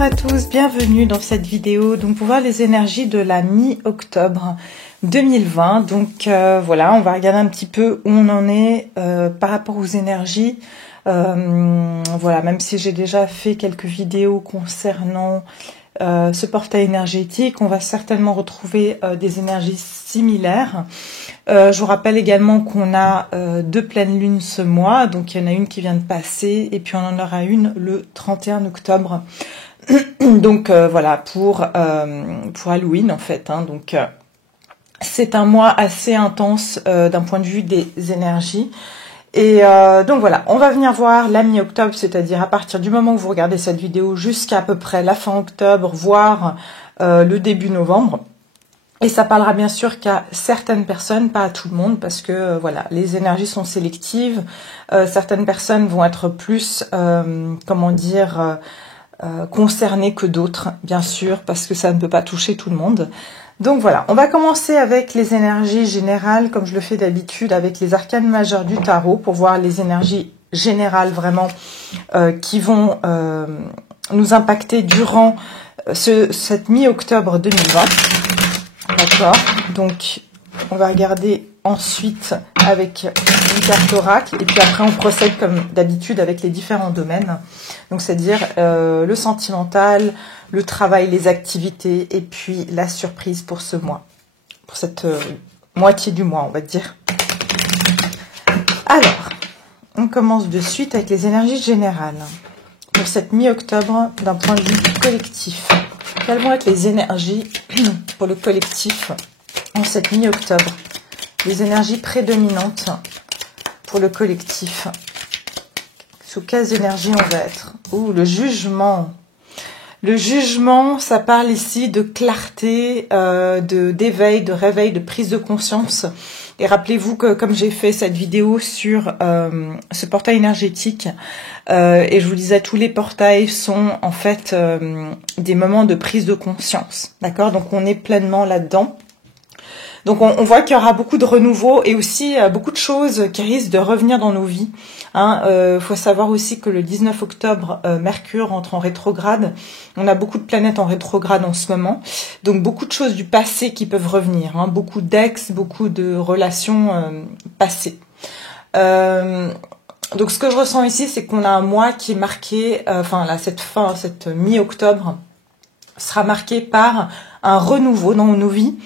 Bonjour à tous, bienvenue dans cette vidéo donc pour voir les énergies de la mi-octobre 2020. Donc voilà, on va regarder un petit peu où on en est par rapport aux énergies. Voilà, même si j'ai déjà fait quelques vidéos concernant ce portail énergétique, on va certainement retrouver des énergies similaires. Je vous rappelle également qu'on a deux pleines lunes ce mois, donc il y en a une qui vient de passer et puis on en aura une le 31 octobre. Donc voilà, pour Halloween en fait, hein, donc c'est un mois assez intense d'un point de vue des énergies. Et donc voilà, on va venir voir la mi-octobre, c'est-à-dire à partir du moment où vous regardez cette vidéo jusqu'à peu près la fin octobre, voire le début novembre. Et ça parlera bien sûr qu'à certaines personnes, pas à tout le monde, parce que voilà, les énergies sont sélectives. Certaines personnes vont être plus, comment dire, concernées que d'autres, bien sûr, parce que ça ne peut pas toucher tout le monde. Donc voilà, on va commencer avec les énergies générales, comme je le fais d'habitude, avec les arcanes majeures du tarot, pour voir les énergies générales vraiment qui vont nous impacter durant cette mi-octobre 2020. D'accord, donc on va regarder ensuite avec une carte oracle et puis après on procède comme d'habitude avec les différents domaines. Donc c'est-à-dire le sentimental, le travail, les activités et puis la surprise pour ce mois, pour cette moitié du mois on va dire. Alors, on commence de suite avec les énergies générales pour cette mi-octobre d'un point de vue collectif. Quelles vont être les énergies pour le collectif en cette mi-octobre? Les énergies prédominantes pour le collectif. Sous quelles énergies on va être? Ouh, le jugement. Le jugement, ça parle ici de clarté, d'éveil, de réveil, de prise de conscience. Et rappelez-vous que comme j'ai fait cette vidéo sur ce portail énergétique, et je vous disais, tous les portails sont en fait des moments de prise de conscience. D'accord? Donc on est pleinement là-dedans. Donc on voit qu'il y aura beaucoup de renouveau et aussi beaucoup de choses qui risquent de revenir dans nos vies. Faut savoir aussi que le 19 octobre, Mercure entre en rétrograde. On a beaucoup de planètes en rétrograde en ce moment. Donc beaucoup de choses du passé qui peuvent revenir. Hein, beaucoup d'ex, beaucoup de relations passées. Donc ce que je ressens ici, c'est qu'on a un mois qui est marqué, cette mi-octobre sera marqué par un renouveau dans nos vies,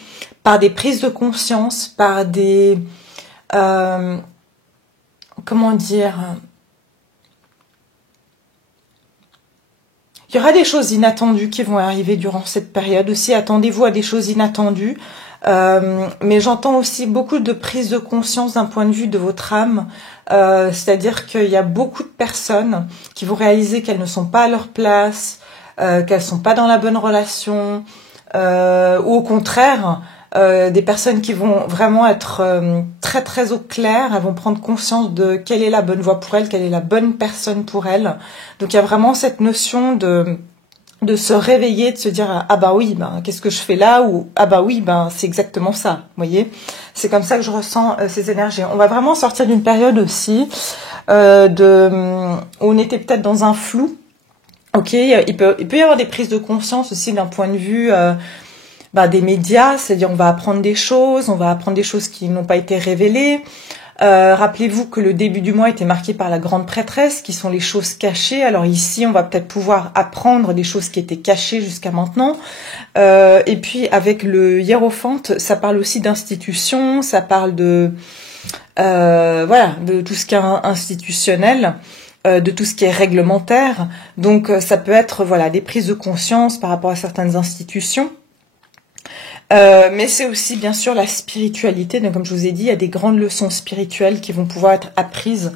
par des prises de conscience, par des... comment dire... Il y aura des choses inattendues qui vont arriver durant cette période aussi. Attendez-vous à des choses inattendues. Mais j'entends aussi beaucoup de prises de conscience d'un point de vue de votre âme. C'est-à-dire qu'il y a beaucoup de personnes qui vont réaliser qu'elles ne sont pas à leur place, qu'elles ne sont pas dans la bonne relation, ou au contraire... des personnes qui vont vraiment être très très au clair, elles vont prendre conscience de quelle est la bonne voie pour elles, quelle est la bonne personne pour elles. Donc il y a vraiment cette notion de se réveiller, de se dire ah bah oui, ben qu'est-ce que je fais là, ou ah bah oui, ben c'est exactement ça. Vous voyez, c'est comme ça que je ressens ces énergies. On va vraiment sortir d'une période aussi où on était peut-être dans un flou. Ok, il peut y avoir des prises de conscience aussi d'un point de vue des médias, c'est-à-dire on va apprendre des choses qui n'ont pas été révélées. Rappelez-vous que le début du mois était marqué par la grande prêtresse, qui sont les choses cachées. Alors ici, on va peut-être pouvoir apprendre des choses qui étaient cachées jusqu'à maintenant. Et puis avec le hiérophante, ça parle aussi d'institutions, ça parle de tout ce qui est institutionnel. De tout ce qui est réglementaire. Donc ça peut être des prises de conscience par rapport à certaines institutions. Mais c'est aussi bien sûr la spiritualité. Donc comme je vous ai dit, il y a des grandes leçons spirituelles qui vont pouvoir être apprises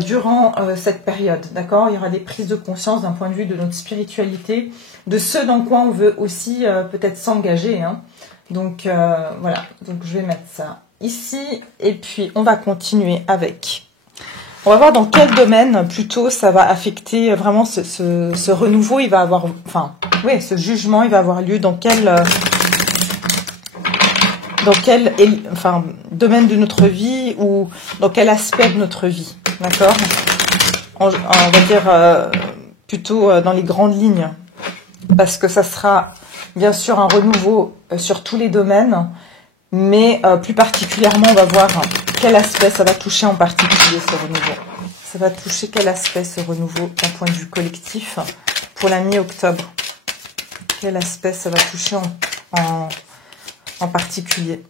durant cette période. D'accord ? Il y aura des prises de conscience d'un point de vue de notre spiritualité, de ce dans quoi on veut aussi peut-être s'engager. Hein. Donc voilà, donc je vais mettre ça ici et puis on va continuer avec... On va voir dans quel domaine plutôt ça va affecter vraiment ce renouveau. Il va avoir... ce jugement, il va avoir lieu dans quel domaine de notre vie ou dans quel aspect de notre vie, d'accord? On va dire plutôt dans les grandes lignes. parce que ça sera bien sûr un renouveau sur tous les domaines, mais plus particulièrement, on va voir quel aspect ça va toucher en particulier, ce renouveau. Ça va toucher quel aspect, ce renouveau, d'un point de vue collectif, pour la mi-octobre. Quel aspect ça va toucher en particulier.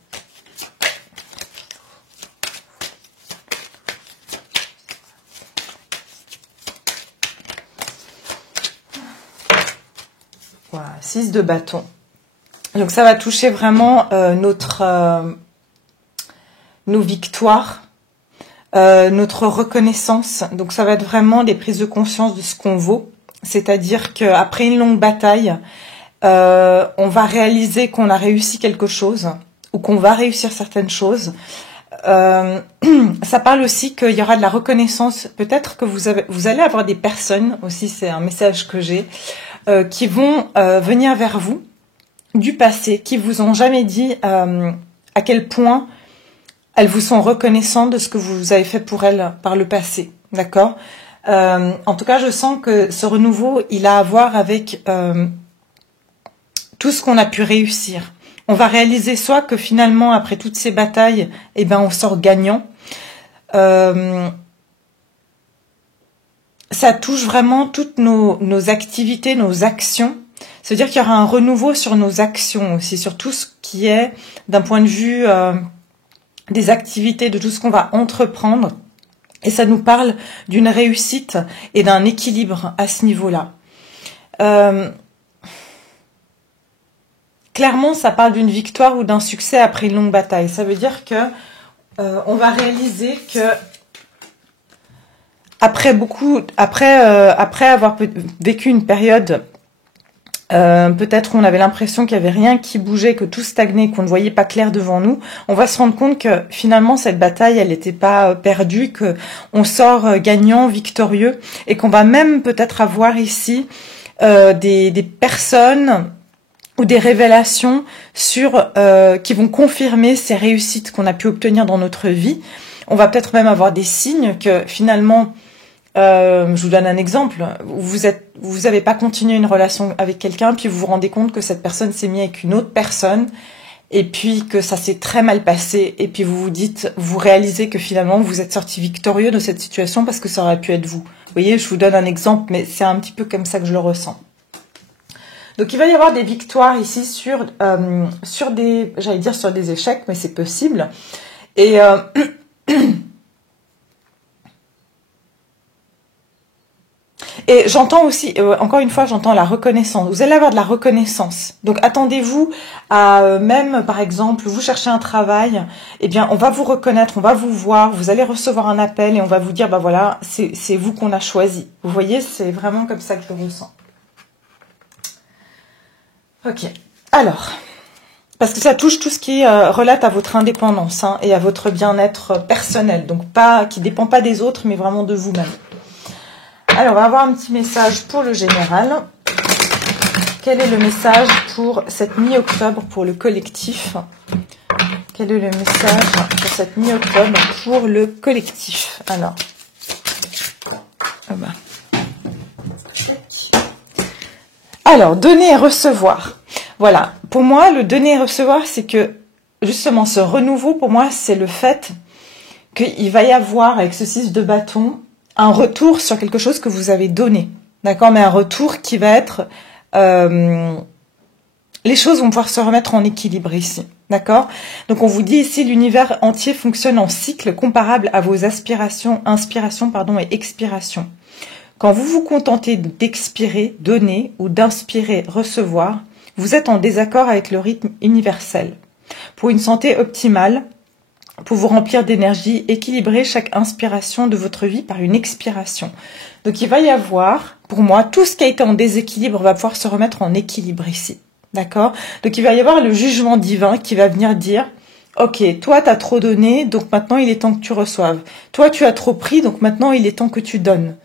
Voilà, 6 de bâton. Donc ça va toucher vraiment nos victoires, notre reconnaissance. Donc ça va être vraiment des prises de conscience de ce qu'on vaut. C'est-à-dire qu'après une longue bataille, on va réaliser qu'on a réussi quelque chose ou qu'on va réussir certaines choses. Ça parle aussi qu'il y aura de la reconnaissance. Peut-être que vous allez avoir des personnes, aussi c'est un message que j'ai, qui vont venir vers vous du passé, qui vous ont jamais dit à quel point elles vous sont reconnaissantes de ce que vous avez fait pour elles par le passé, d'accord? En tout cas, je sens que ce renouveau, il a à voir avec tout ce qu'on a pu réussir. On va réaliser soit que finalement, après toutes ces batailles, eh ben, on sort gagnant. Ça touche vraiment toutes nos activités, nos actions. C'est-à-dire qu'il y aura un renouveau sur nos actions aussi, sur tout ce qui est, d'un point de vue des activités, de tout ce qu'on va entreprendre. Et ça nous parle d'une réussite et d'un équilibre à ce niveau-là. Clairement, ça parle d'une victoire ou d'un succès après une longue bataille. Ça veut dire que on va réaliser que après avoir vécu une période, peut-être on avait l'impression qu'il n'y avait rien qui bougeait, que tout stagnait, qu'on ne voyait pas clair devant nous, on va se rendre compte que finalement cette bataille, elle n'était pas perdue, qu'on sort gagnant, victorieux, et qu'on va même peut-être avoir ici des personnes ou des révélations qui vont confirmer ces réussites qu'on a pu obtenir dans notre vie. On va peut-être même avoir des signes que finalement, je vous donne un exemple, vous avez pas continué une relation avec quelqu'un, puis vous vous rendez compte que cette personne s'est mise avec une autre personne, et puis que ça s'est très mal passé, et puis vous réalisez que finalement vous êtes sorti victorieux de cette situation parce que ça aurait pu être vous. Vous voyez, je vous donne un exemple, mais c'est un petit peu comme ça que je le ressens. Donc il va y avoir des victoires ici sur des, j'allais dire sur des échecs, mais c'est possible. Et et j'entends aussi, encore une fois, j'entends la reconnaissance. Vous allez avoir de la reconnaissance. Donc attendez-vous à même, par exemple, vous cherchez un travail, eh bien on va vous reconnaître, on va vous voir, vous allez recevoir un appel et on va vous dire, bah voilà, c'est vous qu'on a choisi. Vous voyez, c'est vraiment comme ça que je le ressens. Ok, alors, parce que ça touche tout ce qui relate à votre indépendance et à votre bien-être personnel, donc qui ne dépend pas des autres, mais vraiment de vous-même. Alors, on va avoir un petit message pour le général. Quel est le message pour cette mi-octobre pour le collectif? Quel est le message pour cette mi-octobre pour le collectif? Alors, donner et recevoir. Voilà, pour moi, le donner et recevoir, c'est que, justement, ce renouveau, pour moi, c'est le fait qu'il va y avoir, avec ce 6 de bâton, un retour sur quelque chose que vous avez donné. D'accord? Mais un retour qui va être... les choses vont pouvoir se remettre en équilibre ici. D'accord? Donc, on vous dit ici, l'univers entier fonctionne en cycle comparable à vos inspiration, et expiration. Quand vous vous contentez d'expirer, donner, ou d'inspirer, recevoir, vous êtes en désaccord avec le rythme universel. Pour une santé optimale, pour vous remplir d'énergie, équilibrez chaque inspiration de votre vie par une expiration. Donc il va y avoir, pour moi, tout ce qui a été en déséquilibre va pouvoir se remettre en équilibre ici. D'accord? Donc il va y avoir le jugement divin qui va venir dire, ok, toi tu as trop donné, donc maintenant il est temps que tu reçoives. Toi tu as trop pris, donc maintenant il est temps que tu donnes.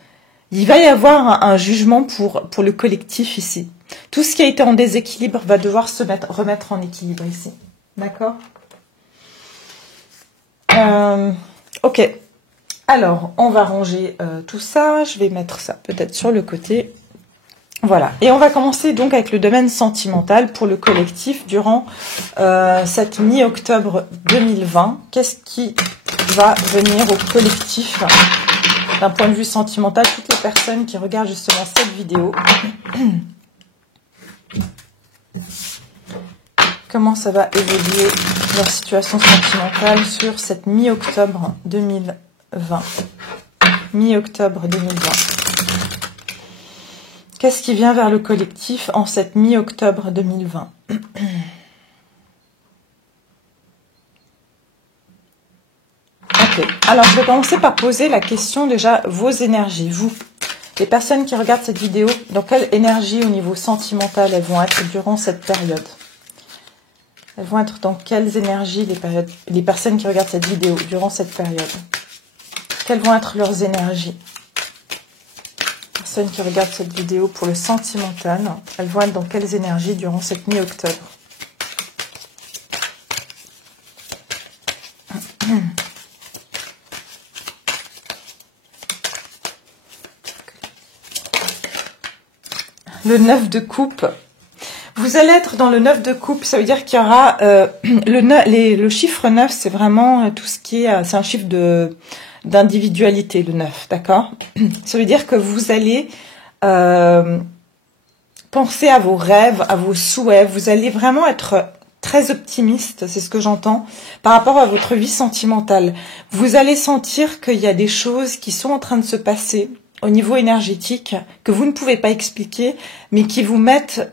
Il va y avoir un jugement pour le collectif ici. Tout ce qui a été en déséquilibre va devoir remettre en équilibre ici. D'accord? Ok. Alors, on va ranger tout ça. Je vais mettre ça peut-être sur le côté. Voilà, et on va commencer donc avec le domaine sentimental pour le collectif durant cette mi-octobre 2020. Qu'est-ce qui va venir au collectif d'un point de vue sentimental, toutes les personnes qui regardent justement cette vidéo? Comment ça va évoluer leur situation sentimentale sur cette mi-octobre 2020? Mi-octobre 2020. Qu'est-ce qui vient vers le collectif en cette mi-octobre 2020? Ok, alors je vais commencer par poser la question déjà, vos énergies, vous, les personnes qui regardent cette vidéo, dans quelle énergie au niveau sentimental elles vont être durant cette période? Elles vont être dans quelles énergies les personnes qui regardent cette vidéo durant cette période? Quelles vont être leurs énergies? Personnes qui regardent cette vidéo pour le sentimental, elles vont être dans quelles énergies durant cette mi-octobre? Le 9 de coupe. Vous allez être dans le 9 de coupe, ça veut dire qu'il y aura le chiffre 9, c'est vraiment tout ce qui est, c'est un chiffre d'individualité, le 9, d'accord? Ça veut dire que vous allez penser à vos rêves, à vos souhaits, vous allez vraiment être très optimiste, c'est ce que j'entends, par rapport à votre vie sentimentale. Vous allez sentir qu'il y a des choses qui sont en train de se passer au niveau énergétique, que vous ne pouvez pas expliquer, mais qui vous mettent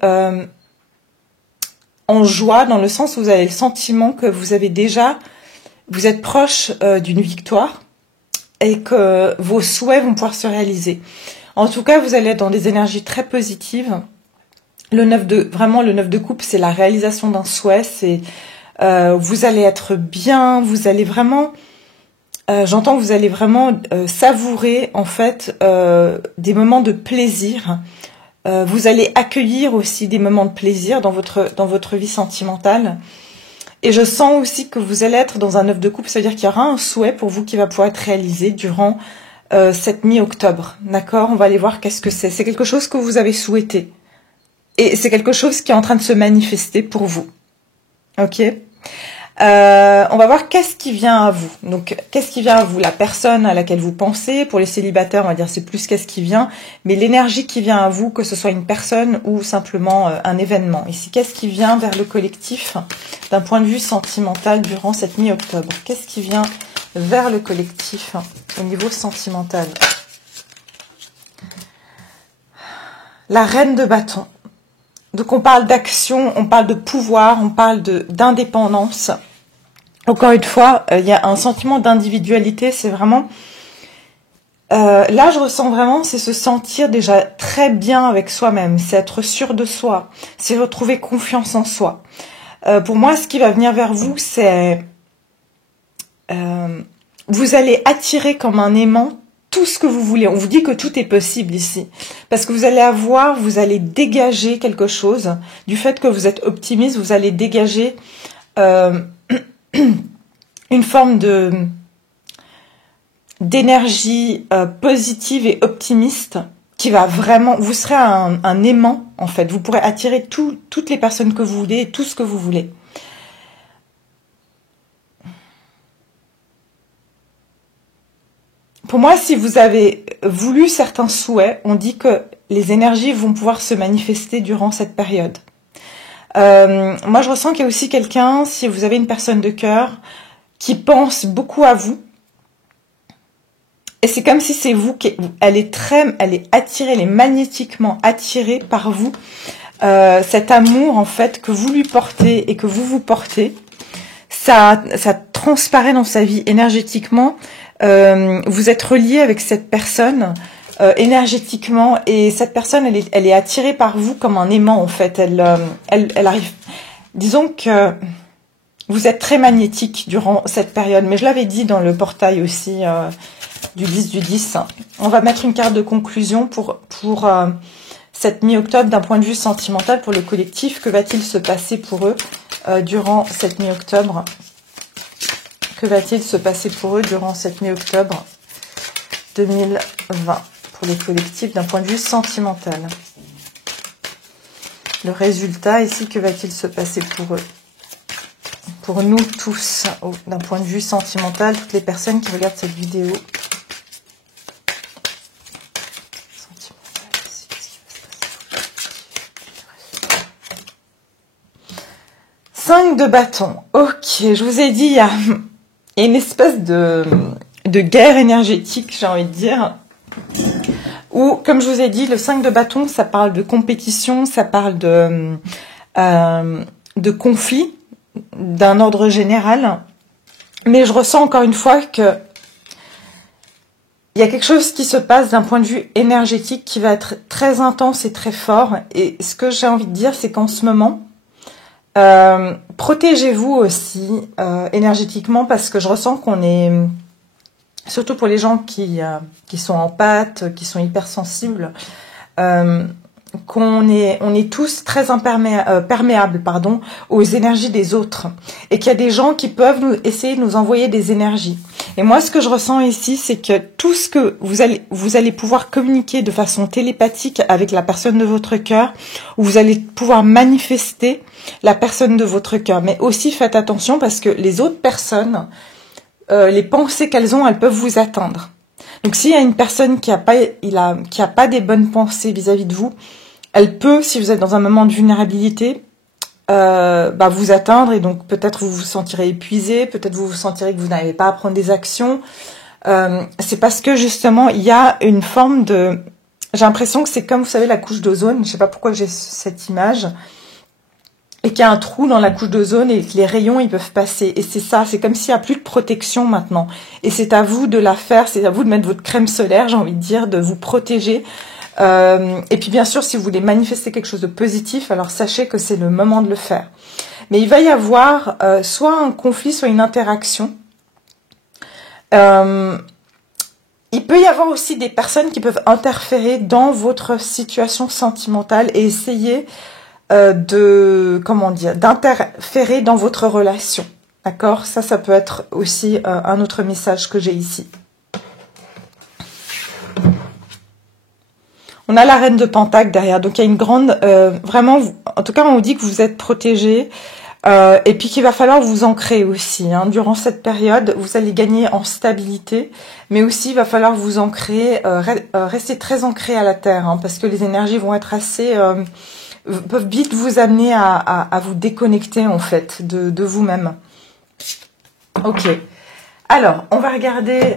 en joie, dans le sens où vous avez le sentiment que vous êtes proche d'une victoire et que vos souhaits vont pouvoir se réaliser. En tout cas, vous allez être dans des énergies très positives. Vraiment, le 9 de coupe, c'est la réalisation d'un souhait. C'est vous allez être bien, vous allez vraiment... j'entends que vous allez vraiment savourer, en fait, des moments de plaisir. Vous allez accueillir aussi des moments de plaisir dans votre vie sentimentale. Et je sens aussi que vous allez être dans un 9 de coupe, c'est-à-dire qu'il y aura un souhait pour vous qui va pouvoir être réalisé durant cette mi-octobre. D'accord? On va aller voir qu'est-ce que c'est. C'est quelque chose que vous avez souhaité. Et c'est quelque chose qui est en train de se manifester pour vous. Ok? On va voir qu'est-ce qui vient à vous. Donc, qu'est-ce qui vient à vous? La personne à laquelle vous pensez. Pour les célibataires, on va dire c'est plus qu'est-ce qui vient. Mais l'énergie qui vient à vous, que ce soit une personne ou simplement un événement. Ici, qu'est-ce qui vient vers le collectif d'un point de vue sentimental durant cette mi-octobre? Qu'est-ce qui vient vers le collectif au niveau sentimental? La reine de bâton. Donc, on parle d'action, on parle de pouvoir, on parle d'indépendance. Encore une fois, il y a un sentiment d'individualité, c'est vraiment... là, je ressens vraiment, c'est se sentir déjà très bien avec soi-même, c'est être sûr de soi, c'est retrouver confiance en soi. Pour moi, ce qui va venir vers vous, c'est... vous allez attirer comme un aimant tout ce que vous voulez. On vous dit que tout est possible ici. Parce que vous allez dégager quelque chose. Du fait que vous êtes optimiste, vous allez dégager... une forme d'énergie positive et optimiste qui va vraiment... Vous serez un aimant, en fait. Vous pourrez attirer toutes les personnes que vous voulez et tout ce que vous voulez. Pour moi, si vous avez voulu certains souhaits, on dit que les énergies vont pouvoir se manifester durant cette période. Moi, je ressens qu'il y a aussi quelqu'un, si vous avez une personne de cœur, qui pense beaucoup à vous. Et c'est comme si c'est vous elle est attirée, elle est magnétiquement attirée par vous. Cet amour, en fait, que vous lui portez et que vous portez, ça transparaît dans sa vie énergétiquement. Vous êtes relié avec cette personne énergétiquement, et cette personne, elle est attirée par vous comme un aimant, en fait. Elle arrive... Disons que vous êtes très magnétique durant cette période, mais je l'avais dit dans le portail aussi du 10 du 10. On va mettre une carte de conclusion pour cette mi-octobre d'un point de vue sentimental pour le collectif. Que va-t-il se passer pour eux durant cette mi-octobre? Que va-t-il se passer pour eux durant cette mi-octobre 2020 pour les collectifs d'un point de vue sentimental? Le résultat ici, que va-t-il se passer pour eux? Pour nous tous, d'un point de vue sentimental, toutes les personnes qui regardent cette vidéo. 5 de bâton. Ok, je vous ai dit, il y a une espèce de guerre énergétique, j'ai envie de dire. Ou, comme je vous ai dit, le 5 de bâton, ça parle de compétition, ça parle de conflit d'un ordre général. Mais je ressens encore une fois que il y a quelque chose qui se passe d'un point de vue énergétique qui va être très intense et très fort. Et ce que j'ai envie de dire, c'est qu'en ce moment, protégez-vous aussi énergétiquement, parce que je ressens qu'on est, surtout pour les gens qui sont en pâte, qui sont hypersensibles, on est tous très perméables aux énergies des autres, et qu'il y a des gens qui peuvent essayer de nous envoyer des énergies. Et moi, ce que je ressens ici, c'est que tout ce que vous allez pouvoir communiquer de façon télépathique avec la personne de votre cœur, où vous allez pouvoir manifester la personne de votre cœur. Mais aussi, faites attention, parce que les autres personnes, les pensées qu'elles ont, elles peuvent vous atteindre. Donc, s'il y a une personne qui a pas des bonnes pensées vis-à-vis de vous, elle peut, si vous êtes dans un moment de vulnérabilité, vous atteindre, et donc peut-être vous vous sentirez épuisé, peut-être vous vous sentirez que vous n'arrivez pas à prendre des actions. C'est parce que justement il y a une forme de... J'ai l'impression que c'est comme, vous savez, la couche d'ozone, je sais pas pourquoi j'ai cette image, et qu'il y a un trou dans la couche d'ozone et que les rayons ils peuvent passer. Et c'est ça, c'est comme s'il n'y a plus de protection maintenant. Et c'est à vous de la faire, c'est à vous de mettre votre crème solaire, j'ai envie de dire, de vous protéger. Et puis bien sûr, si vous voulez manifester quelque chose de positif, alors sachez que c'est le moment de le faire. Mais il va y avoir soit un conflit, soit une interaction. Il peut y avoir aussi des personnes qui peuvent interférer dans votre situation sentimentale et essayer d'interférer dans votre relation. D'accord? Ça peut être aussi un autre message que j'ai ici. On a la reine de Pentacle derrière, donc il y a une grande... vraiment, en tout cas, on vous dit que vous êtes protégés, et puis qu'il va falloir vous ancrer aussi. Hein. Durant cette période, vous allez gagner en stabilité, mais aussi il va falloir vous ancrer, rester très ancré à la terre, hein, parce que les énergies vont être assez... peuvent vite vous amener à vous déconnecter, en fait, de vous-même. Ok. Alors, on va regarder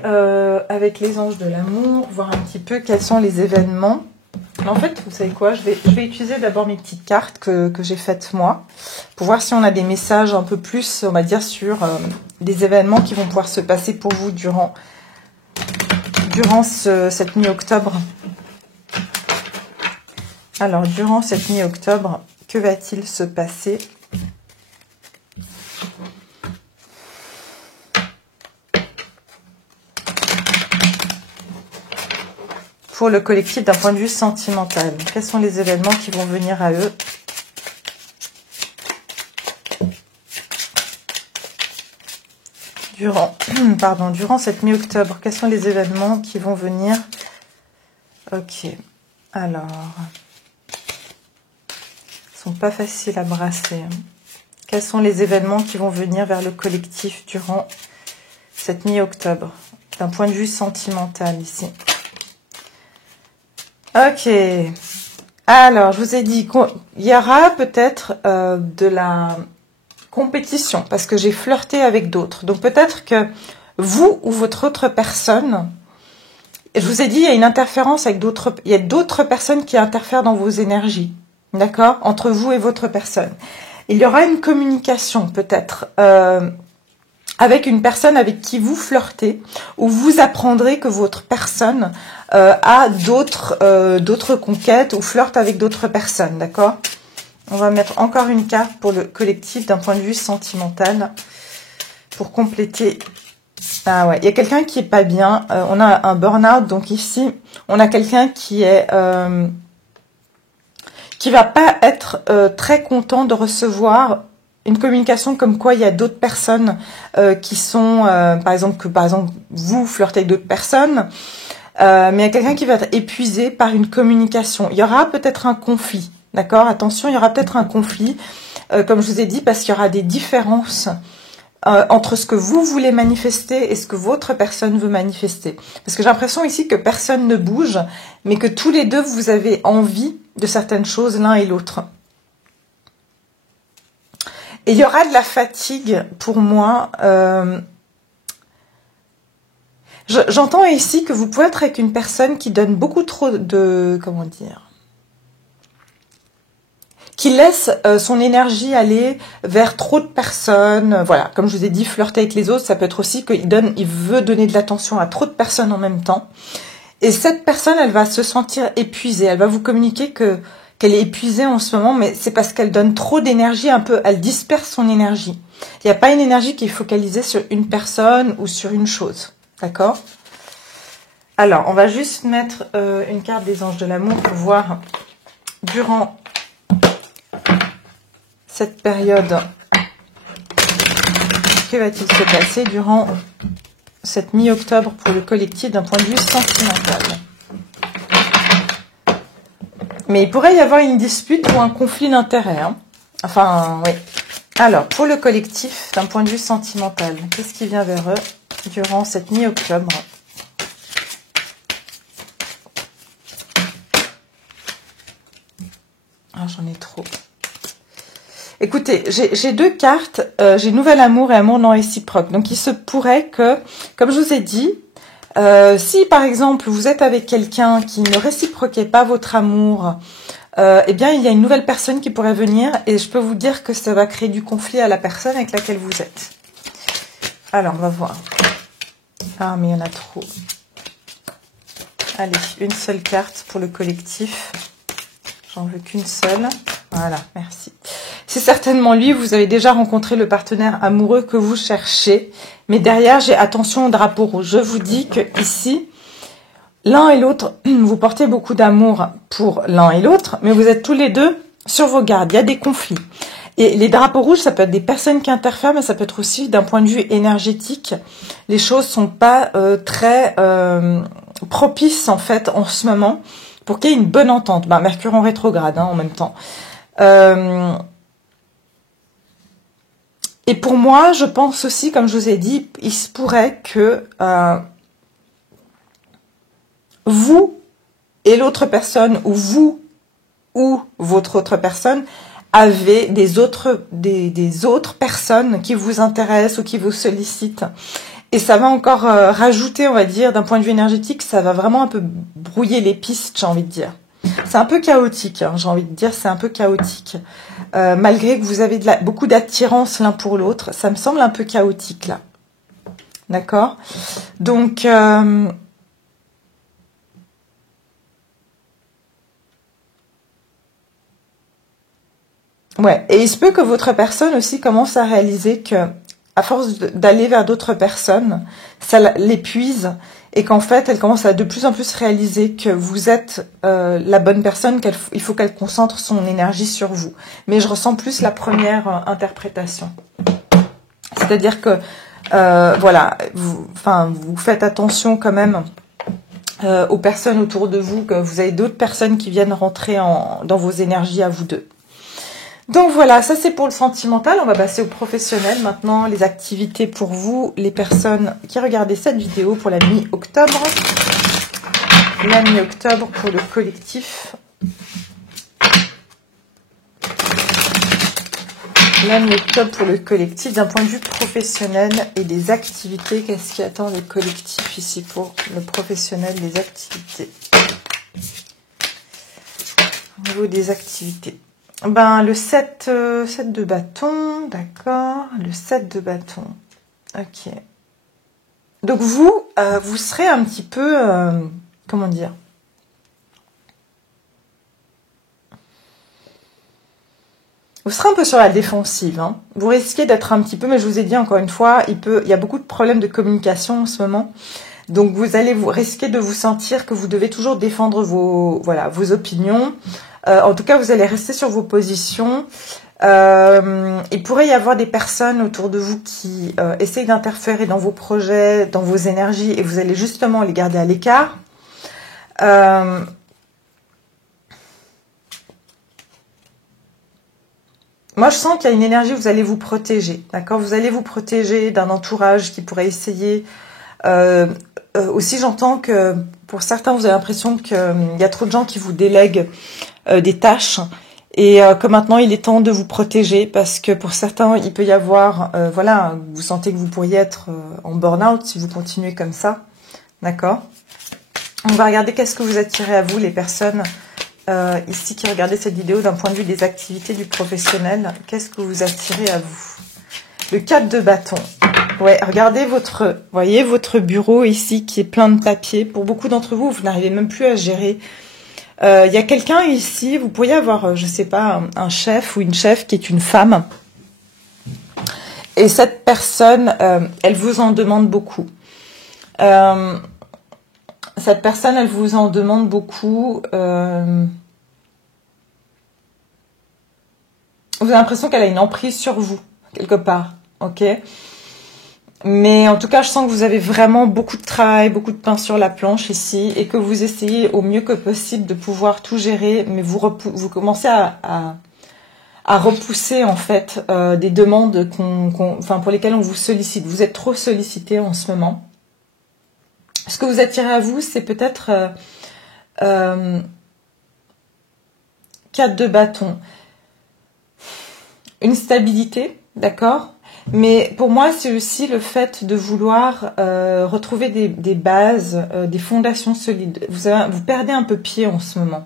avec les anges de l'amour, voir un petit peu quels sont les événements. En fait, vous savez quoi, je vais utiliser d'abord mes petites cartes que j'ai faites moi, pour voir si on a des messages un peu plus, on va dire, sur des événements qui vont pouvoir se passer pour vous durant cette mi-octobre. Alors, durant cette mi-octobre, que va-t-il se passer ? Pour le collectif d'un point de vue sentimental, quels sont les événements qui vont venir à eux? Durant cette mi-octobre, quels sont les événements qui vont venir? Ok, alors, ils sont pas faciles à brasser. Quels sont les événements qui vont venir vers le collectif durant cette mi-octobre, d'un point de vue sentimental ici? Ok, alors je vous ai dit qu'il y aura peut-être de la compétition, parce que j'ai flirté avec d'autres. Donc peut-être que vous ou votre autre personne, je vous ai dit, il y a une interférence avec d'autres, il y a d'autres personnes qui interfèrent dans vos énergies, d'accord, entre vous et votre personne. Il y aura une communication peut-être avec une personne avec qui vous flirtez, où vous apprendrez que votre personne a d'autres conquêtes ou flirte avec d'autres personnes, d'accord? On va mettre encore une carte pour le collectif d'un point de vue sentimental pour compléter. Ah ouais, il y a quelqu'un qui est pas bien. On a un burn-out, donc ici, on a quelqu'un qui va pas être très content de recevoir une communication comme quoi il y a d'autres personnes qui sont, par exemple, vous flirtez avec d'autres personnes, mais il y a quelqu'un qui va être épuisé par une communication. Il y aura peut-être un conflit, D'accord? Attention, il y aura peut-être un conflit, comme je vous ai dit, parce qu'il y aura des différences entre ce que vous voulez manifester et ce que votre personne veut manifester. Parce que j'ai l'impression ici que personne ne bouge, mais que tous les deux, vous avez envie de certaines choses l'un et l'autre. Et il y aura de la fatigue pour moi. J'entends ici que vous pouvez être avec une personne qui donne beaucoup trop de... Comment dire? Qui laisse son énergie aller vers trop de personnes. Voilà, comme je vous ai dit, flirter avec les autres, ça peut être aussi il veut donner de l'attention à trop de personnes en même temps. Et cette personne, elle va se sentir épuisée. Elle va vous communiquer qu'elle est épuisée en ce moment, mais c'est parce qu'elle donne trop d'énergie, un peu, elle disperse son énergie. Il n'y a pas une énergie qui est focalisée sur une personne ou sur une chose. D'accord? Alors, on va juste mettre une carte des anges de l'amour pour voir durant cette période, que va-t-il se passer durant cette mi-octobre pour le collectif d'un point de vue sentimental. Mais il pourrait y avoir une dispute ou un conflit d'intérêts. Hein. Enfin, oui. Alors, pour le collectif, d'un point de vue sentimental, qu'est-ce qui vient vers eux durant cette mi-octobre? Ah, j'en ai trop. Écoutez, j'ai deux cartes. J'ai Nouvel Amour et Amour non réciproque. Donc, il se pourrait que, comme je vous ai dit, si par exemple, vous êtes avec quelqu'un qui ne réciproquait pas votre amour, eh bien, il y a une nouvelle personne qui pourrait venir et je peux vous dire que ça va créer du conflit à la personne avec laquelle vous êtes. Alors, on va voir. Ah, mais il y en a trop. Allez, une seule carte pour le collectif. J'en veux qu'une seule. Voilà, merci. C'est certainement lui, vous avez déjà rencontré le partenaire amoureux que vous cherchez. Mais derrière, j'ai attention au drapeau rouge. Je vous dis que ici, l'un et l'autre, vous portez beaucoup d'amour pour l'un et l'autre, mais vous êtes tous les deux sur vos gardes. Il y a des conflits. Et les drapeaux rouges, ça peut être des personnes qui interfèrent, mais ça peut être aussi d'un point de vue énergétique. Les choses sont pas très propices, en fait, en ce moment, pour qu'il y ait une bonne entente. Ben, Mercure en rétrograde, hein, en même temps. Et pour moi, je pense aussi, comme je vous ai dit, il se pourrait que vous et l'autre personne, ou vous ou votre autre personne, avez des autres personnes qui vous intéressent ou qui vous sollicitent. Et ça va encore rajouter, on va dire, d'un point de vue énergétique, ça va vraiment un peu brouiller les pistes, j'ai envie de dire. C'est un peu chaotique, hein, j'ai envie de dire, c'est un peu chaotique. Malgré que vous avez beaucoup d'attirance l'un pour l'autre, ça me semble un peu chaotique, là. D'accord? Donc, ouais. Et il se peut que votre personne aussi commence à réaliser que, à force d'aller vers d'autres personnes, ça l'épuise et qu'en fait, elle commence à de plus en plus réaliser que vous êtes la bonne personne, il faut qu'elle concentre son énergie sur vous. Mais je ressens plus la première interprétation. C'est-à-dire que, voilà, vous faites attention quand même aux personnes autour de vous, que vous avez d'autres personnes qui viennent rentrer dans vos énergies à vous deux. Donc voilà, ça c'est pour le sentimental. On va passer au professionnel maintenant, les activités pour vous, les personnes qui regardaient cette vidéo pour la mi-octobre. La mi-octobre pour le collectif. La mi-octobre pour le collectif d'un point de vue professionnel et des activités. Qu'est-ce qui attend le collectif ici pour le professionnel, les activités? Au niveau des activités. Ben, le 7 de bâton, d'accord. Le 7 de bâton. Ok. Donc vous serez un petit peu, comment dire? Vous serez un peu sur la défensive. Hein. Vous risquez d'être un petit peu, mais je vous ai dit encore une fois, il y a beaucoup de problèmes de communication en ce moment. Donc vous risquer de vous sentir que vous devez toujours défendre vos opinions. En tout cas, vous allez rester sur vos positions. Il pourrait y avoir des personnes autour de vous qui essayent d'interférer dans vos projets, dans vos énergies, et vous allez justement les garder à l'écart. Moi, je sens qu'il y a une énergie où vous allez vous protéger, d'accord? Vous allez vous protéger d'un entourage qui pourrait essayer. Aussi, j'entends que pour certains, vous avez l'impression qu'il y a trop de gens qui vous délèguent des tâches et que maintenant, il est temps de vous protéger parce que pour certains, il peut y avoir, voilà, vous sentez que vous pourriez être en burn-out si vous continuez comme ça, d'accord? On va regarder qu'est-ce que vous attirez à vous, les personnes ici qui regardaient cette vidéo d'un point de vue des activités du professionnel. Qu'est-ce que vous attirez à vous? Le 4 de bâton. Ouais, regardez voyez votre bureau ici qui est plein de papiers. Pour beaucoup d'entre vous, vous n'arrivez même plus à gérer. Il y a quelqu'un ici, vous pourriez avoir, je sais pas, un chef ou une chef qui est une femme. Et cette personne, elle vous en demande beaucoup. Cette personne, elle vous en demande beaucoup. Vous avez l'impression qu'elle a une emprise sur vous, quelque part. Ok? Mais en tout cas, je sens que vous avez vraiment beaucoup de travail, beaucoup de pain sur la planche ici, et que vous essayez au mieux que possible de pouvoir tout gérer, mais vous commencez à repousser en fait des demandes pour lesquelles on vous sollicite. Vous êtes trop sollicité en ce moment. Ce que vous attirez à vous, c'est peut-être 4 de bâton. Une stabilité, d'accord? Mais pour moi, c'est aussi le fait de vouloir retrouver des bases, des fondations solides. Vous perdez un peu pied en ce moment.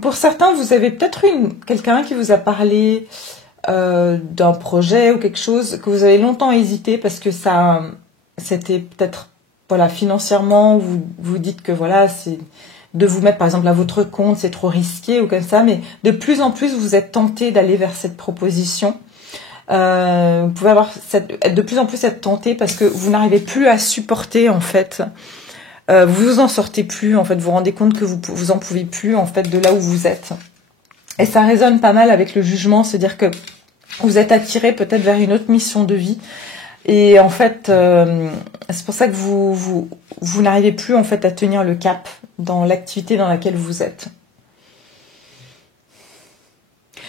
Pour certains, vous avez peut-être eu quelqu'un qui vous a parlé d'un projet ou quelque chose que vous avez longtemps hésité parce que c'était peut-être, voilà, financièrement, vous dites que voilà, c'est de vous mettre par exemple à votre compte, c'est trop risqué ou comme ça, mais de plus en plus vous êtes tenté d'aller vers cette proposition. Vous pouvez avoir de plus en plus être tenté parce que vous n'arrivez plus à supporter en fait. Vous vous en sortez plus en fait, vous vous rendez compte que vous en pouvez plus en fait de là où vous êtes. Et ça résonne pas mal avec le jugement, c'est-à-dire que vous êtes attiré peut-être vers une autre mission de vie. Et en fait, c'est pour ça que vous n'arrivez plus en fait à tenir le cap dans l'activité dans laquelle vous êtes.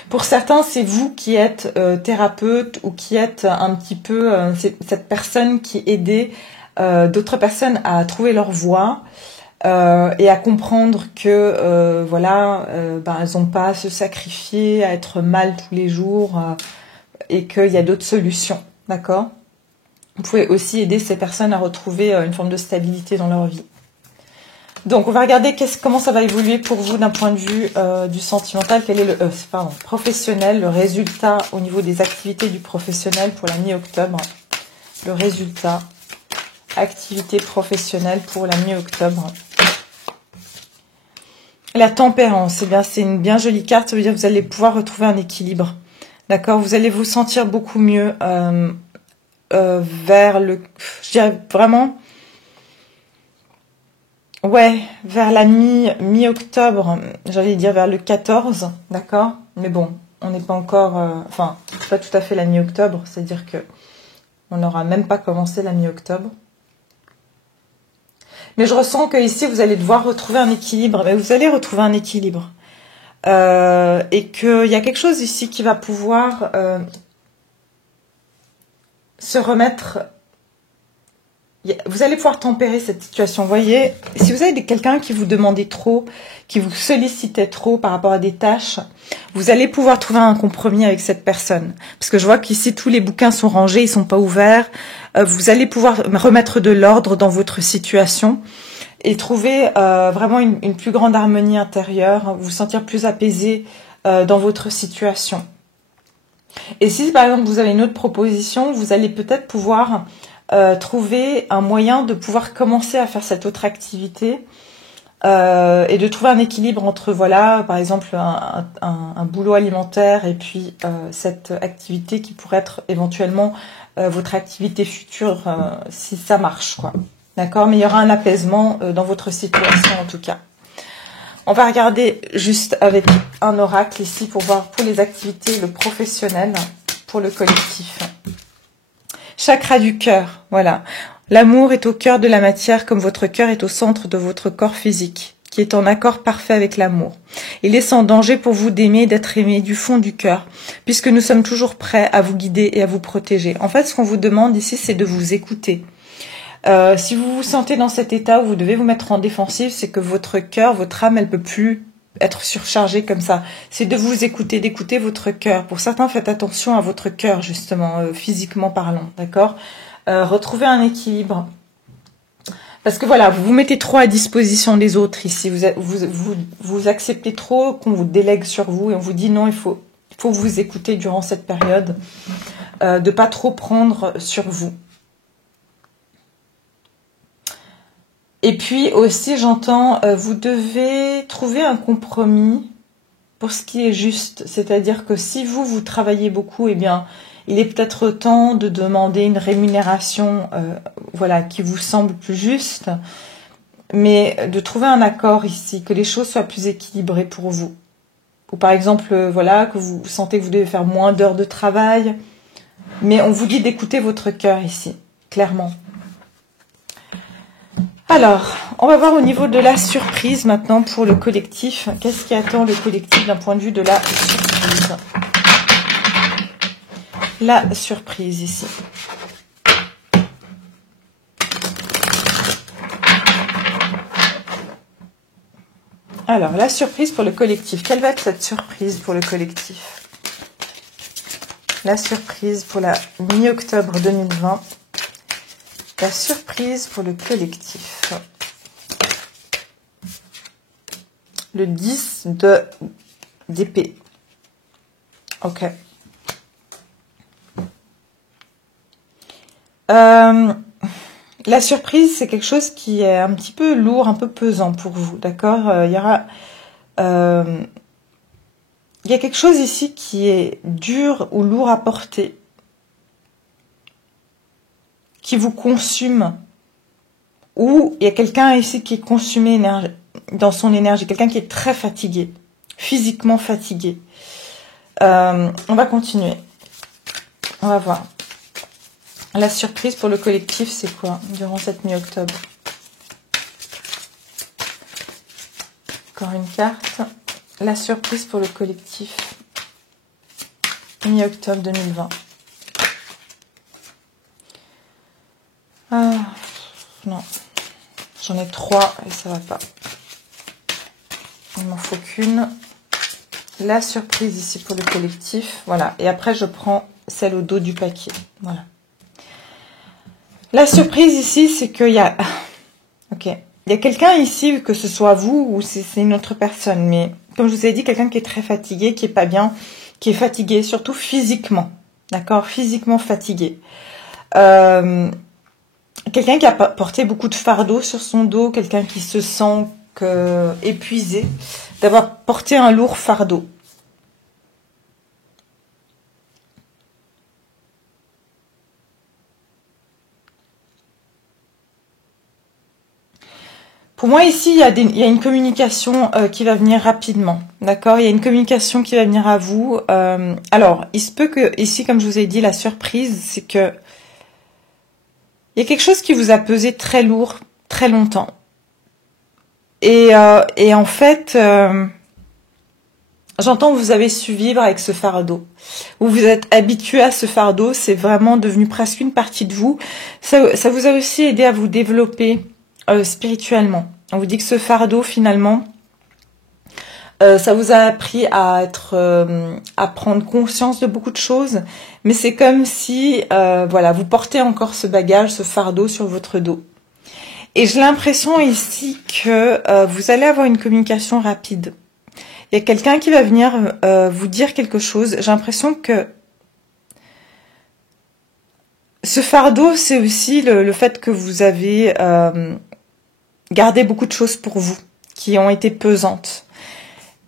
Pour certains, c'est vous qui êtes thérapeute ou qui êtes un petit peu cette personne qui aidait d'autres personnes à trouver leur voie et à comprendre que elles n'ont pas à se sacrifier, à être mal tous les jours et qu'il y a d'autres solutions, d'accord? Vous pouvez aussi aider ces personnes à retrouver une forme de stabilité dans leur vie. Donc, on va regarder comment ça va évoluer pour vous d'un point de vue du sentimental. Quel est le professionnel, le résultat au niveau des activités du professionnel pour la mi-octobre. Le résultat, activité professionnelle pour la mi-octobre. La tempérance, eh bien, c'est une bien jolie carte. Ça veut dire que vous allez pouvoir retrouver un équilibre. D'accord? Vous allez vous sentir beaucoup mieux vers je dirais vraiment, ouais, vers la mi-octobre, j'allais dire vers le 14, d'accord? Mais bon, on n'est pas encore, c'est pas tout à fait la mi-octobre, c'est-à-dire que on n'aura même pas commencé la mi-octobre. Mais je ressens que ici vous allez devoir retrouver un équilibre, mais vous allez retrouver un équilibre. Et qu'il y a quelque chose ici qui va pouvoir se remettre. Vous allez pouvoir tempérer cette situation. Vous voyez, si vous avez quelqu'un qui vous demandait trop, qui vous sollicitait trop par rapport à des tâches, vous allez pouvoir trouver un compromis avec cette personne. Parce que je vois qu'ici, tous les bouquins sont rangés, ils sont pas ouverts. Vous allez pouvoir remettre de l'ordre dans votre situation et trouver vraiment une plus grande harmonie intérieure, vous sentir plus apaisé dans votre situation. Et si, par exemple, vous avez une autre proposition, vous allez peut-être pouvoir trouver un moyen de pouvoir commencer à faire cette autre activité et de trouver un équilibre entre, voilà, par exemple, un boulot alimentaire et puis cette activité qui pourrait être éventuellement votre activité future si ça marche, quoi. D'accord? Mais il y aura un apaisement dans votre situation, en tout cas. On va regarder juste avec un oracle ici pour voir pour les activités, le professionnel, pour le collectif. Chakra du cœur, voilà. L'amour est au cœur de la matière comme votre cœur est au centre de votre corps physique, qui est en accord parfait avec l'amour. Il est sans danger pour vous d'aimer et d'être aimé du fond du cœur, puisque nous sommes toujours prêts à vous guider et à vous protéger. En fait, ce qu'on vous demande ici, c'est de vous écouter. Si vous vous sentez dans cet état où vous devez vous mettre en défensive, c'est que votre cœur, votre âme, elle peut plus être surchargée comme ça. C'est de vous écouter, d'écouter votre cœur. Pour certains, faites attention à votre cœur, justement, physiquement parlant, d'accord? Retrouvez un équilibre. Parce que voilà, vous vous mettez trop à disposition des autres ici. Vous acceptez trop qu'on vous délègue sur vous et on vous dit non, il faut vous écouter durant cette période. De pas trop prendre sur vous. Et puis aussi, j'entends, vous devez trouver un compromis pour ce qui est juste. C'est-à-dire que si vous travaillez beaucoup, eh bien, il est peut-être temps de demander une rémunération voilà, qui vous semble plus juste, mais de trouver un accord ici, que les choses soient plus équilibrées pour vous. Ou par exemple, voilà, que vous sentez que vous devez faire moins d'heures de travail, mais on vous dit d'écouter votre cœur ici, clairement. Alors, on va voir au niveau de la surprise maintenant pour le collectif. Qu'est-ce qui attend le collectif d'un point de vue de la surprise? La surprise ici. Alors, la surprise pour le collectif. Quelle va être cette surprise pour le collectif? La surprise pour la mi-octobre 2020. La surprise pour le collectif. Le 10 d'épée. Ok. La surprise, c'est quelque chose qui est un petit peu lourd, un peu pesant pour vous, d'accord? Il y a quelque chose ici qui est dur ou lourd à porter, qui vous consume, ou il y a quelqu'un ici qui est consumé dans son énergie, quelqu'un qui est très fatigué, physiquement fatigué. On va continuer. On va voir. La surprise pour le collectif, c'est quoi durant cette mi-octobre? Encore une carte. La surprise pour le collectif. Mi-octobre 2020. Ah, non. J'en ai 3 et ça va pas. Il m'en faut qu'une. La surprise ici pour le collectif. Voilà. Et après, je prends celle au dos du paquet. Voilà. La surprise ici, c'est qu'il y a... Ok. Il y a quelqu'un ici, que ce soit vous ou c'est une autre personne. Mais comme je vous ai dit, quelqu'un qui est très fatigué, qui est pas bien, qui est fatigué, surtout physiquement. D'accord? Physiquement fatigué. Quelqu'un qui a porté beaucoup de fardeau sur son dos, quelqu'un qui se sent épuisé d'avoir porté un lourd fardeau. Pour moi, ici, il y a une communication qui va venir rapidement. D'accord? Il y a une communication qui va venir à vous. Alors, il se peut que, ici, comme je vous ai dit, la surprise, c'est que il y a quelque chose qui vous a pesé très lourd, très longtemps. Et en fait, j'entends que vous avez su vivre avec ce fardeau. Vous vous êtes habitué à ce fardeau, c'est vraiment devenu presque une partie de vous. Ça vous a aussi aidé à vous développer spirituellement. On vous dit que ce fardeau, finalement, ça vous a appris à prendre conscience de beaucoup de choses, mais c'est comme si, voilà, vous portez encore ce bagage, ce fardeau sur votre dos. Et j'ai l'impression ici que vous allez avoir une communication rapide. Il y a quelqu'un qui va venir vous dire quelque chose. J'ai l'impression que ce fardeau, c'est aussi le fait que vous avez gardé beaucoup de choses pour vous, qui ont été pesantes.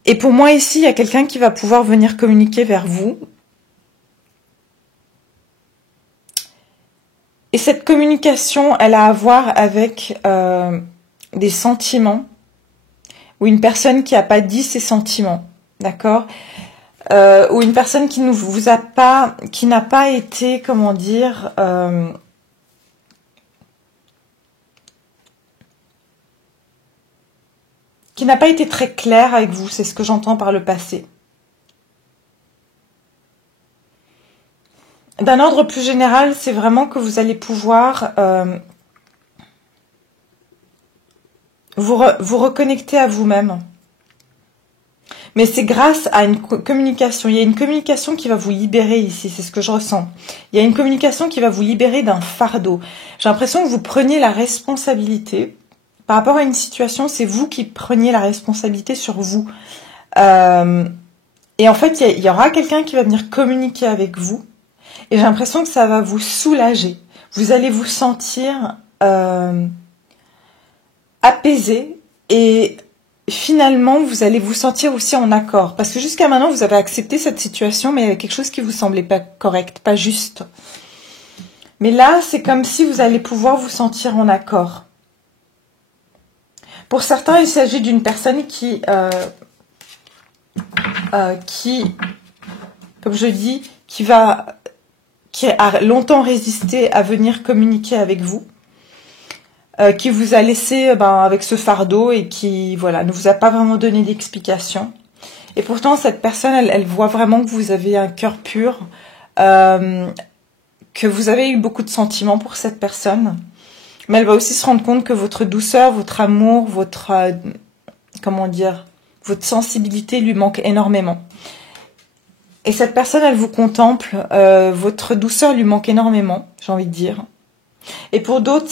Et pour moi, ici, il y a quelqu'un qui va pouvoir venir communiquer vers vous. Et cette communication, elle a à voir avec des sentiments, ou une personne qui n'a pas dit ses sentiments, d'accord, ou une personne qui n'a pas été, comment dire, qui n'a pas été très clair avec vous, c'est ce que j'entends par le passé. D'un ordre plus général, c'est vraiment que vous allez pouvoir vous reconnecter à vous-même. Mais c'est grâce à une communication. Il y a une communication qui va vous libérer ici, c'est ce que je ressens. Il y a une communication qui va vous libérer d'un fardeau. J'ai l'impression que vous preniez la responsabilité. Par rapport à une situation, c'est vous qui preniez la responsabilité sur vous. Et en fait, il y aura quelqu'un qui va venir communiquer avec vous. Et j'ai l'impression que ça va vous soulager. Vous allez vous sentir apaisé et finalement, vous allez vous sentir aussi en accord. Parce que jusqu'à maintenant, vous avez accepté cette situation, mais il y avait quelque chose qui vous semblait pas correct, pas juste. Mais là, c'est comme si vous allez pouvoir vous sentir en accord. Pour certains, il s'agit d'une personne qui, comme je dis, qui a longtemps résisté à venir communiquer avec vous. Qui vous a laissé avec ce fardeau et qui ne vous a pas vraiment donné d'explication. Et pourtant, cette personne, elle voit vraiment que vous avez un cœur pur, que vous avez eu beaucoup de sentiments pour cette personne. Mais elle va aussi se rendre compte que votre douceur, votre amour, votre sensibilité lui manque énormément. Et cette personne, elle vous contemple, votre douceur lui manque énormément, j'ai envie de dire. Et pour d'autres,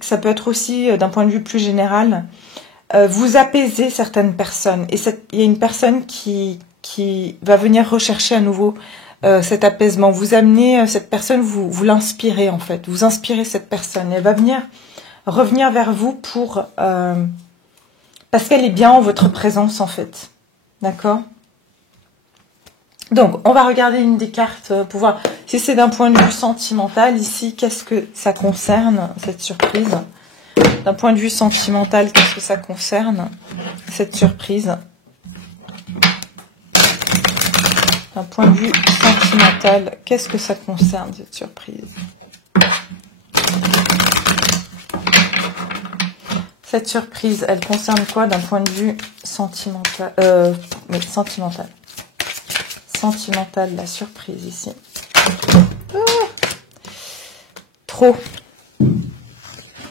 ça peut être aussi, d'un point de vue plus général, vous apaiser certaines personnes. Et il y a une personne qui va venir rechercher à nouveau cet apaisement. Vous amenez cette personne, vous l'inspirez en fait. Vous inspirez cette personne. Elle va revenir vers vous parce qu'elle est bien en votre présence en fait. D'accord ? Donc, on va regarder une des cartes pour voir si c'est d'un point de vue sentimental. Ici, qu'est-ce que ça concerne, cette surprise? D'un point de vue sentimental, qu'est-ce que ça concerne, cette surprise? D'un point de vue sentimental, qu'est-ce que ça concerne, cette surprise? Cette surprise, elle concerne quoi d'un point de vue sentimental? Sentimental. Sentimentale, la surprise ici. Trop.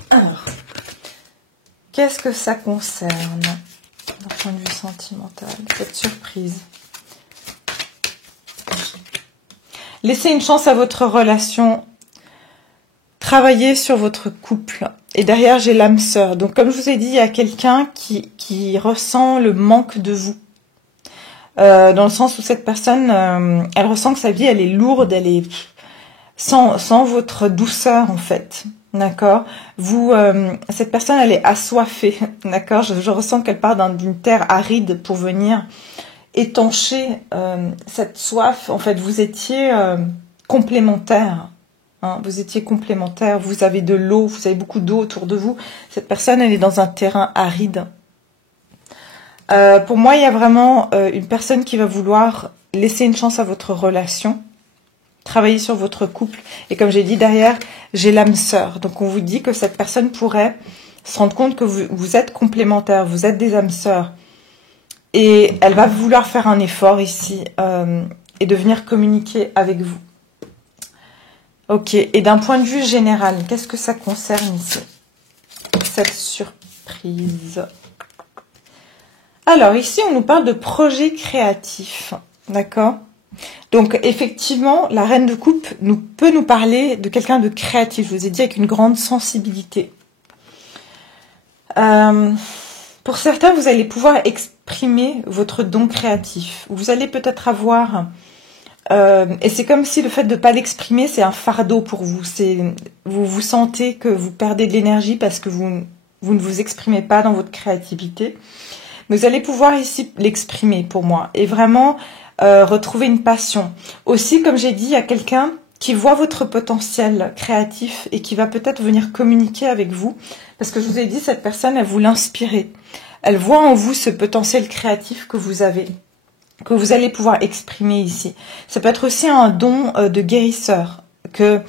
Alors, qu'est-ce que ça concerne d'un point de vue sentimental, cette surprise? Laissez une chance à votre relation. Travaillez sur votre couple. Et derrière, j'ai l'âme sœur. Donc, comme je vous ai dit, il y a quelqu'un qui ressent le manque de vous. Dans le sens où cette personne, elle ressent que sa vie, elle est lourde, elle est sans votre douceur en fait, d'accord. Cette personne, elle est assoiffée, d'accord. Je ressens qu'elle part d'une terre aride pour venir étancher cette soif. En fait, vous étiez complémentaires, hein, vous étiez complémentaires. Vous avez de l'eau, vous avez beaucoup d'eau autour de vous. Cette personne, elle est dans un terrain aride. Pour moi, il y a vraiment une personne qui va vouloir laisser une chance à votre relation, travailler sur votre couple. Et comme j'ai dit derrière, j'ai l'âme sœur. Donc on vous dit que cette personne pourrait se rendre compte que vous êtes complémentaires, vous êtes des âmes sœurs. Et elle va vouloir faire un effort ici et de venir communiquer avec vous. Ok, et d'un point de vue général, qu'est-ce que ça concerne ici, cette surprise? Alors, ici, on nous parle de projet créatif, d'accord? Donc, effectivement, la reine de coupe peut nous parler de quelqu'un de créatif, je vous ai dit, avec une grande sensibilité. Pour certains, vous allez pouvoir exprimer votre don créatif. Vous allez peut-être avoir... et c'est comme si le fait de ne pas l'exprimer, c'est un fardeau pour vous. Vous vous sentez que vous perdez de l'énergie parce que vous ne vous exprimez pas dans votre créativité. Mais vous allez pouvoir ici l'exprimer pour moi et vraiment retrouver une passion. Aussi, comme j'ai dit, il y a quelqu'un qui voit votre potentiel créatif et qui va peut-être venir communiquer avec vous. Parce que je vous ai dit, cette personne, elle vous l'inspire. Elle voit en vous ce potentiel créatif que vous avez, que vous allez pouvoir exprimer ici. Ça peut être aussi un don de guérisseur, que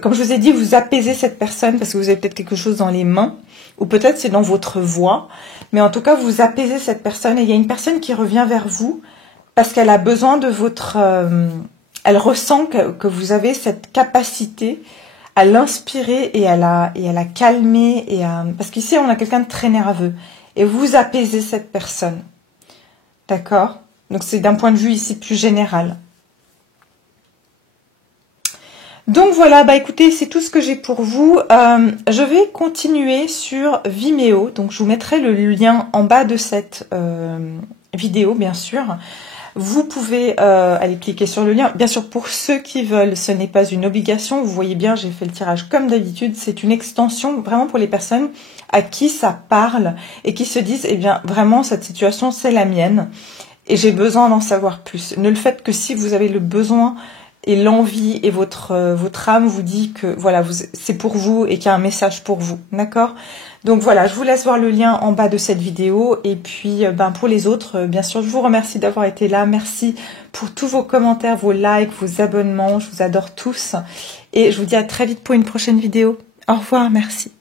comme je vous ai dit, vous apaisez cette personne parce que vous avez peut-être quelque chose dans les mains, ou peut-être c'est dans votre voix, mais en tout cas, vous apaisez cette personne et il y a une personne qui revient vers vous parce qu'elle a besoin de votre... elle ressent que vous avez cette capacité à l'inspirer et à la calmer, parce qu'ici, on a quelqu'un de très nerveux, et vous apaisez cette personne. D'accord? Donc, c'est d'un point de vue ici plus général. Donc voilà, bah écoutez, c'est tout ce que j'ai pour vous. Je vais continuer sur Vimeo, donc je vous mettrai le lien en bas de cette vidéo, bien sûr. Vous pouvez aller cliquer sur le lien. Bien sûr, pour ceux qui veulent, ce n'est pas une obligation. Vous voyez bien, j'ai fait le tirage comme d'habitude. C'est une extension vraiment pour les personnes à qui ça parle et qui se disent, eh bien, vraiment, cette situation, c'est la mienne et j'ai besoin d'en savoir plus. Ne le faites que si vous avez le besoin et l'envie et votre âme vous dit que voilà, c'est pour vous et qu'il y a un message pour vous, d'accord? Donc voilà, je vous laisse voir le lien en bas de cette vidéo et puis pour les autres, bien sûr, je vous remercie d'avoir été là. Merci pour tous vos commentaires, vos likes, vos abonnements, je vous adore tous et je vous dis à très vite pour une prochaine vidéo. Au revoir, merci.